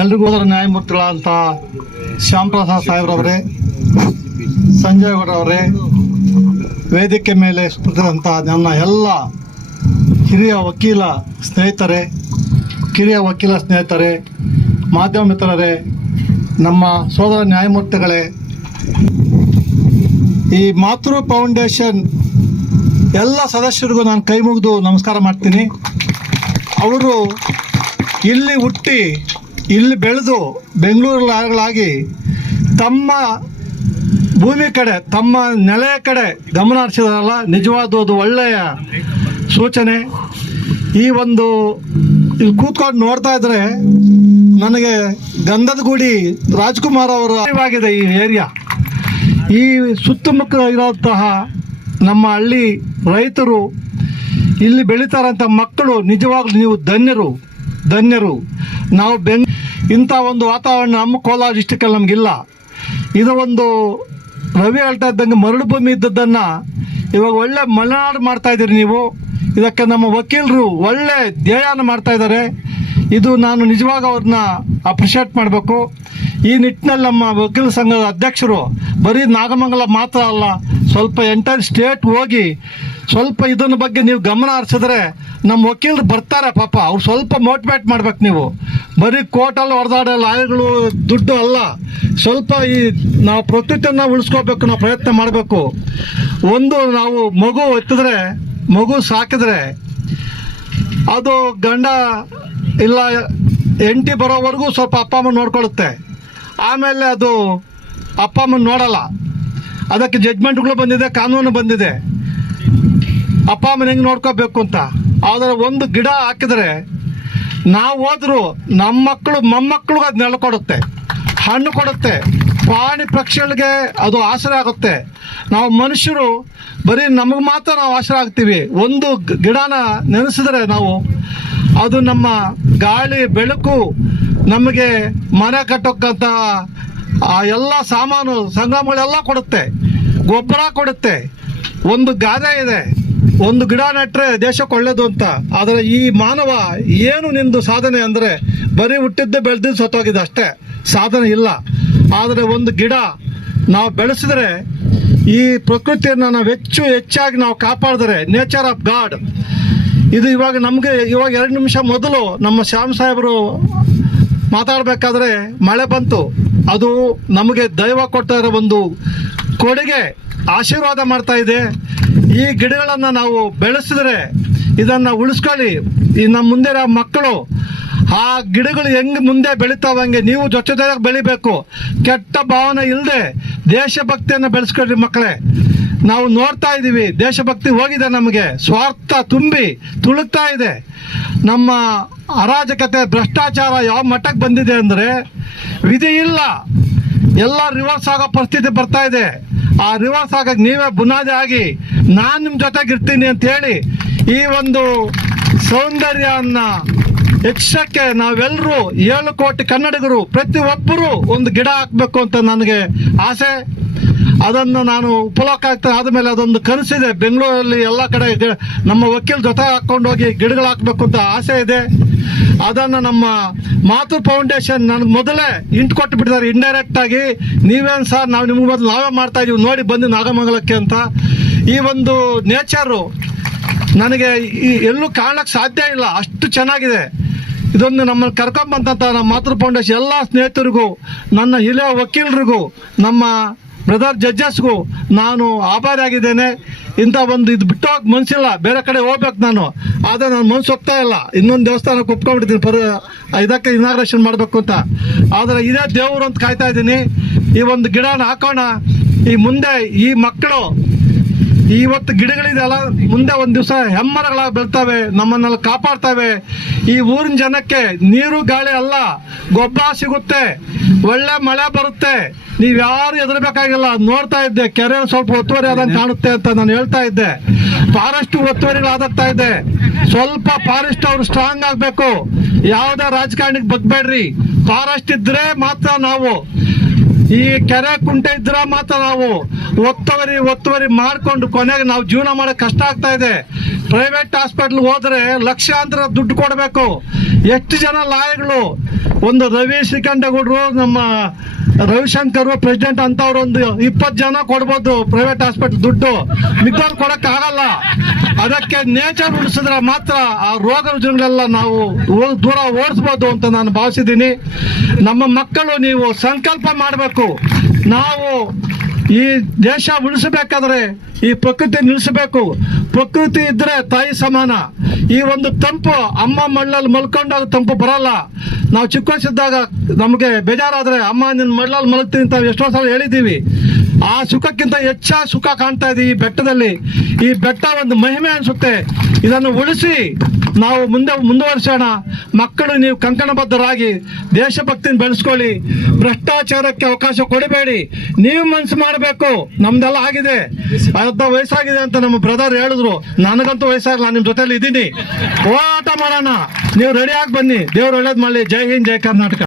ಎಲ್ರಿಗೂ ಹೋದ ನ್ಯಾಯಮೂರ್ತಿಗಳಂತ ಶ್ಯಾಮ್ ಪ್ರಸಾದ್ ಸಾಹೇಬ್ರವರೇ, ಸಂಜಯ್ ಗೌಡ್ರವರೇ, ವೇದಿಕೆ ಮೇಲೆ ಸ್ಪರ್ಧಿಸಿದಂಥ ನನ್ನ ಎಲ್ಲ ಕಿರಿಯ ವಕೀಲ ಸ್ನೇಹಿತರೆ, ಮಾಧ್ಯಮ ಮಿತ್ರರೇ, ನಮ್ಮ ಸೋದರ ನ್ಯಾಯಮೂರ್ತಿಗಳೇ, ಈ ಮಾತೃ ಫೌಂಡೇಶನ್ ಎಲ್ಲ ಸದಸ್ಯರಿಗೂ ನಾನು ಕೈ ಮುಗಿದು ನಮಸ್ಕಾರ ಮಾಡ್ತೀನಿ. ಅವರು ಇಲ್ಲಿ ಹುಟ್ಟಿ ಇಲ್ಲಿ ಬೆಳೆದು ಬೆಂಗಳೂರಲ್ಲಾಗಿ ತಮ್ಮ ಭೂಮಿ ಕಡೆ, ತಮ್ಮ ನೆಲೆಯ ಕಡೆ ಗಮನ ಹರಿಸಿದಾರಲ್ಲ, ನಿಜವಾದ ಒಂದು ಒಳ್ಳೆಯ ಸೂಚನೆ. ಈ ಒಂದು ಇಲ್ಲಿ ಕೂತ್ಕೊಂಡು ನೋಡ್ತಾ ಇದ್ರೆ ನನಗೆ ಗಂಧದ ಗುಡಿ ರಾಜ್ಕುಮಾರ್ ಅವರ ಆಗಿದೆ ಈ ಏರಿಯಾ. ಈ ಸುತ್ತಮುತ್ತ ಇರೋಂತಹ ನಮ್ಮ ಹಳ್ಳಿ ರೈತರು, ಇಲ್ಲಿ ಬೆಳೀತಾರಂಥ ಮಕ್ಕಳು, ನಿಜವಾಗ್ಲೂ ನೀವು ಧನ್ಯರು. ನಾವು ಇಂಥ ಒಂದು ವಾತಾವರಣ ನಮ್ಮ ಕೋಲಾರ ಡಿಸ್ಟಿಕಲ್ಲಿ ನಮಗಿಲ್ಲ. ಇದು ಒಂದು ರವಿ ಹೇಳ್ತಾ ಇದ್ದಂಗೆ ಮರಳು ಭೂಮಿ ಇದ್ದದ್ದನ್ನು ಇವಾಗ ಒಳ್ಳೆ ಮಲೆನಾಡು ಮಾಡ್ತಾಯಿದ್ದೀರಿ ನೀವು. ಇದಕ್ಕೆ ನಮ್ಮ ವಕೀಲರು ಒಳ್ಳೆ ಧ್ಯೇಯನ ಮಾಡ್ತಾಯಿದ್ದಾರೆ. ಇದು ನಾನು ನಿಜವಾಗ ಅವ್ರನ್ನ ಅಪ್ರಿಷಿಯೇಟ್ ಮಾಡಬೇಕು. ಈ ನಿಟ್ಟಿನಲ್ಲಿ ನಮ್ಮ ವಕೀಲ ಸಂಘದ ಅಧ್ಯಕ್ಷರು ಬರೀ ನಾಗಮಂಗಲ ಮಾತ್ರ ಅಲ್ಲ, ಸ್ವಲ್ಪ ಎಂಟೈರ್ ಸ್ಟೇಟ್ ಹೋಗಿ ಸ್ವಲ್ಪ ಇದನ್ನ ಬಗ್ಗೆ ನೀವು ಗಮನ ಹರಿಸಿದ್ರೆ ನಮ್ಮ ವಕೀಲರು ಬರ್ತಾರೆ. ಪಾಪ ಅವ್ರು ಸ್ವಲ್ಪ ಮೋಟಿವೇಟ್ ಮಾಡ್ಬೇಕು. ನೀವು ಬರೀ ಕೋರ್ಟಲ್ಲಿ ಹೊಡೆದಾಡೋ ಲಾಯರ್ಗಳು ದುಡ್ಡು ಅಲ್ಲ, ಸ್ವಲ್ಪ ಈ ನಾವು ಪ್ರಕೃತಿಯನ್ನು ಉಳಿಸ್ಕೋಬೇಕು, ನಾವು ಪ್ರಯತ್ನ ಮಾಡಬೇಕು. ಒಂದು ನಾವು ಮಗು ಸಾಕಿದ್ರೆ ಅದು ಗಂಡ ಇಲ್ಲ ಹೆಂಡತಿ ಬರೋವರೆಗೂ ಸ್ವಲ್ಪ ಅಪ್ಪ ಅಮ್ಮ ನೋಡ್ಕೊಳ್ಳುತ್ತೆ. ಆಮೇಲೆ ಅದು ಅಪ್ಪ ಅಮ್ಮನ ನೋಡಲ್ಲ. ಅದಕ್ಕೆ ಜಡ್ಜ್ಮೆಂಟ್ಗಳು ಬಂದಿದೆ, ಕಾನೂನು ಬಂದಿದೆ, ಅಪ್ಪ ಅಮ್ಮನ ಹೆಂಗೆ ನೋಡ್ಕೋಬೇಕು ಅಂತ. ಆದರೆ ಒಂದು ಗಿಡ ಹಾಕಿದ್ರೆ ನಾವು ಹೋದ್ರು ನಮ್ಮ ಮಕ್ಕಳು ಮೊಮ್ಮಕ್ಕಳಿಗೆ ಅದು ನೆಲ ಕೊಡುತ್ತೆ, ಹಣ್ಣು ಕೊಡುತ್ತೆ, ಪ್ರಾಣಿ ಪಕ್ಷಿಗಳಿಗೆ ಅದು ಆಸರೆ ಆಗುತ್ತೆ. ನಾವು ಮನುಷ್ಯರು ಬರೀ ನಮಗೆ ಮಾತ್ರ ನಾವು ಆಸರೆ ಆಗ್ತೀವಿ. ಒಂದು ಗಿಡನ ನೆನೆಸಿದ್ರೆ ನಾವು, ಅದು ನಮ್ಮ ಗಾಳಿ ಬೆಳಕು, ನಮಗೆ ಮನೆ ಕಟ್ಟೋಕ್ಕಂಥ ಎಲ್ಲ ಸಾಮಾನು ಸಂಗ್ರಾಮಗಳೆಲ್ಲ ಕೊಡುತ್ತೆ, ಗೊಬ್ಬರ ಕೊಡುತ್ತೆ. ಒಂದು ಗಾದೆ ಇದೆ, ಒಂದು ಗಿಡ ನೆಟ್ಟರೆ ದೇಶಕ್ಕೆ ಒಳ್ಳೇದು ಅಂತ. ಆದರೆ ಈ ಮಾನವ ಏನು ನಿಂದು ಸಾಧನೆ ಅಂದರೆ ಬರೀ ಹುಟ್ಟಿದ್ದೆ ಬೆಳೆದಿದ್ದು ಸತ್ತೋಗಿದೆ ಅಷ್ಟೇ, ಸಾಧನೆ ಇಲ್ಲ. ಆದರೆ ಒಂದು ಗಿಡ ನಾವು ಬೆಳೆಸಿದ್ರೆ, ಈ ಪ್ರಕೃತಿಯನ್ನು ನಾವು ಹೆಚ್ಚಾಗಿ ನಾವು ಕಾಪಾಡಿದ್ರೆ, ನೇಚರ್ ಆಫ್ ಗಾಡ್ ಇದು. ಇವಾಗ 2 ನಿಮಿಷ ಮೊದಲು ನಮ್ಮ ಶ್ಯಾಮ್ ಸಾಹೇಬರು ಮಾತಾಡಬೇಕಾದ್ರೆ ಮಳೆ ಬಂತು. ಅದು ನಮಗೆ ದೈವ ಕೊಡ್ತಾ ಇರೋ ಒಂದು ಕೊಡುಗೆ, ಆಶೀರ್ವಾದ ಮಾಡ್ತಾ ಇದೆ. ಈ ಗಿಡಗಳನ್ನು ನಾವು ಬೆಳೆಸಿದ್ರೆ, ಇದನ್ನು ಉಳಿಸ್ಕೊಳ್ಳಿ. ಈ ನಮ್ಮ ಮುಂದೆ ಮಕ್ಕಳು ಆ ಗಿಡಗಳು ಹೆಂಗೆ ಮುಂದೆ ಬೆಳೀತಾವಂಗೆ ನೀವು ಜೊತೆಯಾಗಿ ಬೆಳಿಬೇಕು. ಕೆಟ್ಟ ಭಾವನೆ ಇಲ್ಲದೆ ದೇಶಭಕ್ತಿಯನ್ನು ಬೆಳೆಸ್ಕೊಳ್ರಿ ಮಕ್ಕಳೇ. ನಾವು ನೋಡ್ತಾ ಇದ್ದೀವಿ, ದೇಶಭಕ್ತಿ ಹೋಗಿದೆ, ನಮಗೆ ಸ್ವಾರ್ಥ ತುಂಬಿ ತುಳುಕ್ತಾ ಇದೆ. ನಮ್ಮ ಅರಾಜಕತೆ, ಭ್ರಷ್ಟಾಚಾರ ಯಾವ ಮಟ್ಟಕ್ಕೆ ಬಂದಿದೆ ಅಂದರೆ ವಿಧಿ ಇಲ್ಲ, ಎಲ್ಲ ರಿವರ್ಸ್ ಆಗೋ ಪರಿಸ್ಥಿತಿ ಬರ್ತಾ ಇದೆ. ಆ ರಿವರ್ಸ್ ಆಗಕ್ಕೆ ನೀವೇ ಬುನಾದಿ ಆಗಿ ನಾನು ನಿಮ್ಮ ಜೊತೆಗಿರ್ತೀನಿ ಅಂತ ಹೇಳಿ ಈ ಒಂದು ಸೌಂದರ್ಯನ ಹೆಚ್ಚಕ್ಕೆ ನಾವೆಲ್ಲರೂ 7 ಕೋಟಿ ಕನ್ನಡಿಗರು ಪ್ರತಿಯೊಬ್ಬರು ಒಂದು ಗಿಡ ಹಾಕಬೇಕು ಅಂತ ನನಗೆ ಆಸೆ. ಅದನ್ನು ನಾನು ಉಪಲೋಕ ಆದಮೇಲೆ ಅದೊಂದು ಕನಸಿದೆ, ಬೆಂಗಳೂರಲ್ಲಿ ಎಲ್ಲ ಕಡೆ ನಮ್ಮ ವಕೀಲ ಜೊತೆ ಹಾಕ್ಕೊಂಡು ಹೋಗಿ ಗಿಡಗಳು ಹಾಕಬೇಕು ಅಂತ ಆಸೆ ಇದೆ. ಅದನ್ನು ನಮ್ಮ ಮಾತೃ ಫೌಂಡೇಶನ್ ನನಗೆ ಮೊದಲೇ ಇಂಟು ಕೊಟ್ಟು ಬಿಟ್ಟಿದ್ದಾರೆ ಇಂಡೈರೆಕ್ಟ್ ಆಗಿ. ನೀವೇನು ಸರ್, ನಾವು ನಿಮ್ಗೆ ಮೊದಲು ನಾವೇ ಮಾಡ್ತಾ ಇದೀವಿ ನೋಡಿ ಬಂದು ನಾಗಮಂಗಲಕ್ಕೆ ಅಂತ. ಈ ಒಂದು ನೇಚರು ನನಗೆ ಎಲ್ಲೂ ಕಾಣಕ್ಕೆ ಸಾಧ್ಯ ಇಲ್ಲ, ಅಷ್ಟು ಚೆನ್ನಾಗಿದೆ. ಇದೊಂದು ನಮ್ಮನ್ನು ಕರ್ಕೊಂಬಂತ ನಮ್ಮ ಮಾತೃ ಫೌಂಡೇಶನ್ ಎಲ್ಲ ಸ್ನೇಹಿತರಿಗೂ, ನನ್ನ ಹಿರಿಯ ವಕೀಲರಿಗೂ, ನಮ್ಮ ಬ್ರದರ್ ಜಡ್ಜಸ್ಗೂ ನಾನು ಆಭಾರಿಯಾಗಿದ್ದೇನೆ. ಇಂಥ ಒಂದು ಇದು ಬಿಟ್ಟು ಹೋಗಿ ಮನಸ್ಸಿಲ್ಲ, ಬೇರೆ ಕಡೆ ಹೋಗ್ಬೇಕು ನಾನು, ಆದರೆ ನಾನು ಮನಸ್ಸು ಹೋಗ್ತಾ ಇಲ್ಲ. ಇನ್ನೊಂದು ದೇವಸ್ಥಾನಕ್ಕೆ ಒಪ್ಕೊಂಡ್ಬಿಟ್ಟಿದ್ದೀನಿ ಇದಕ್ಕೆ ಇನಾಗ್ರೇಷನ್ ಮಾಡಬೇಕು ಅಂತ. ಆದರೆ ಇದೇ ದೇವರು ಅಂತ ಕಾಯ್ತಾ ಇದ್ದೀನಿ. ಈ ಒಂದು ಗಿಡನ ಹಾಕೋಣ. ಈ ಮುಂದೆ ಈ ಮಕ್ಕಳು ಇವತ್ತು ಗಿಡಗಳಿದೆಯಲ್ಲ, ಮುಂದೆ ಒಂದು ದಿವಸ ಹೆಮ್ಮರಗಳಾಗಿ ಬೆಳ್ತವೆ, ನಮ್ಮನ್ನೆಲ್ಲ ಕಾಪಾಡ್ತವೆ. ಈ ಊರಿನ ಜನಕ್ಕೆ ನೀರು ಗಾಳಿ ಅಲ್ಲ, ಗೊಬ್ಬರ ಸಿಗುತ್ತೆ, ಒಳ್ಳೆ ಮಳೆ ಬರುತ್ತೆ. ನೀವು ಯಾರು ಹೆದರ್ಬೇಕಾಗಿಲ್ಲ. ನೋಡ್ತಾ ಇದ್ದೆ, ಕೆರೆ ಸ್ವಲ್ಪ ಒತ್ತುವರಿ ಆದಂಗೆ ಕಾಣುತ್ತೆ ಅಂತ ನಾನು ಹೇಳ್ತಾ ಇದ್ದೆ. ಫಾರೆಸ್ಟ್ ಒತ್ತುವರಿಗಳಾಗ್ತಾ ಇದೆ. ಸ್ವಲ್ಪ ಫಾರೆಸ್ಟ್ ಅವರು ಸ್ಟ್ರಾಂಗ್ ಆಗಬೇಕು. ಯಾವುದೇ ರಾಜಕಾರಣಿಗೆ ಬಗ್ಬೇಡ್ರಿ. ಫಾರೆಸ್ಟ್ ಇದ್ರೆ ಮಾತ್ರ ನಾವು ಈ ಕೆರೆ ಕುಂಟೆ ಇದ್ರೆ ಮಾತ್ರ ನಾವು ಒತ್ತುವರಿ ಮಾಡ್ಕೊಂಡು ಕೊನೆಗೆ ನಾವು ಜೀವನ ಮಾಡೋಕೆ ಕಷ್ಟ ಆಗ್ತಾ ಇದೆ. ಪ್ರೈವೇಟ್ ಹಾಸ್ಪಿಟ್ಲ್ ಹೋದ್ರೆ ಲಕ್ಷಾಂತರ ದುಡ್ಡು ಕೊಡಬೇಕು. ಎಷ್ಟು ಜನ ಲಾಯಗಳು, ಒಂದು ರವಿ ಶ್ರೀಕಂಠಗೌಡರು, ನಮ್ಮ ರವಿಶಂಕರ್ ಪ್ರೆಸಿಡೆಂಟ್ ಅಂತವ್ರು ಒಂದು 20 ಜನ ಕೊಡ್ಬೋದು ಪ್ರೈವೇಟ್ ಹಾಸ್ಪಿಟಲ್ ದುಡ್ಡು, ಮಿಕ್ಕವ್ರು ಕೊಡಕ್ ಆಗಲ್ಲ. ಅದಕ್ಕೆ ನೇಚರ್ ಉಳಿಸಿದ್ರೆ ಮಾತ್ರ ಆ ರೋಗ ರುಜಿನಗಳೆಲ್ಲ ನಾವು ದೂರ ಓಡಿಸ್ಬೋದು ಅಂತ ನಾನು ಭಾವಿಸಿದ್ದೀನಿ. ನಮ್ಮ ಮಕ್ಕಳು ನೀವು ಸಂಕಲ್ಪ ಮಾಡಬೇಕು, ನಾವು ಈ ದೇಶ ಉಳಿಸಬೇಕಾದ್ರೆ ಈ ಪ್ರಕೃತಿ ನಿಲ್ಲಿಸಬೇಕು. ಪ್ರಕೃತಿ ಇದ್ರೆ ತಾಯಿ ಸಮಾನ. ಈ ಒಂದು ತಂಪು ಅಮ್ಮ ಮಳ್ಳಲ್ಲಿ ಮಲ್ಕೊಂಡಾಗ ತಂಪು ಬರಲ್ಲ. ನಾವು ಚಿಕ್ಕ ವಯಸ್ಸಿದ್ದಾಗ ನಮಗೆ ಬೇಜಾರಾದ್ರೆ ಅಮ್ಮ ನಿನ್ನ ಮಳ್ಳಲ್ಲಿ ಮಲಗ್ತೀನಿ ಅಂತ ಎಷ್ಟೋ ಸಲ ಹೇಳಿದ್ದೀವಿ. ಆ ಸುಖಕ್ಕಿಂತ ಹೆಚ್ಚಾಗಿ ಸುಖ ಕಾಣ್ತಾ ಇದೆ ಈ ಬೆಟ್ಟದಲ್ಲಿ. ಈ ಬೆಟ್ಟ ಒಂದು ಮಹಿಮೆ ಅನಿಸುತ್ತೆ. ಇದನ್ನು ಉಳಿಸಿ ನಾವು ಮುಂದುವರಿಸೋಣ. ಮಕ್ಕಳು ನೀವು ಕಂಕಣಬದ್ಧರಾಗಿ ದೇಶಭಕ್ತಿನ ಬೆಳೆಸ್ಕೊಳ್ಳಿ. ಭ್ರಷ್ಟಾಚಾರಕ್ಕೆ ಅವಕಾಶ ಕೊಡಬೇಡಿ. ನೀವು ಮನಸ್ಸು ಮಾಡಬೇಕು. ನಮ್ದೆಲ್ಲ ಆಗಿದೆ, 50 ವಯಸ್ಸಾಗಿದೆ ಅಂತ ನಮ್ಮ ಬ್ರದರ್ ಹೇಳಿದ್ರು. ನನಗಂತೂ ವಯಸ್ಸಾಗಲ್ಲ, ನಿಮ್ಮ ಜೊತೆಲಿ ಇದ್ದೀನಿ. ಹೋರಾಟ ಮಾಡೋಣ. ನೀವು ರೆಡಿಯಾಗಿ ಬನ್ನಿ. ದೇವ್ರು ಒಳ್ಳೇದು ಮಾಡಲಿ. ಜೈ ಹಿಂದ್, ಜೈ ಕರ್ನಾಟಕ.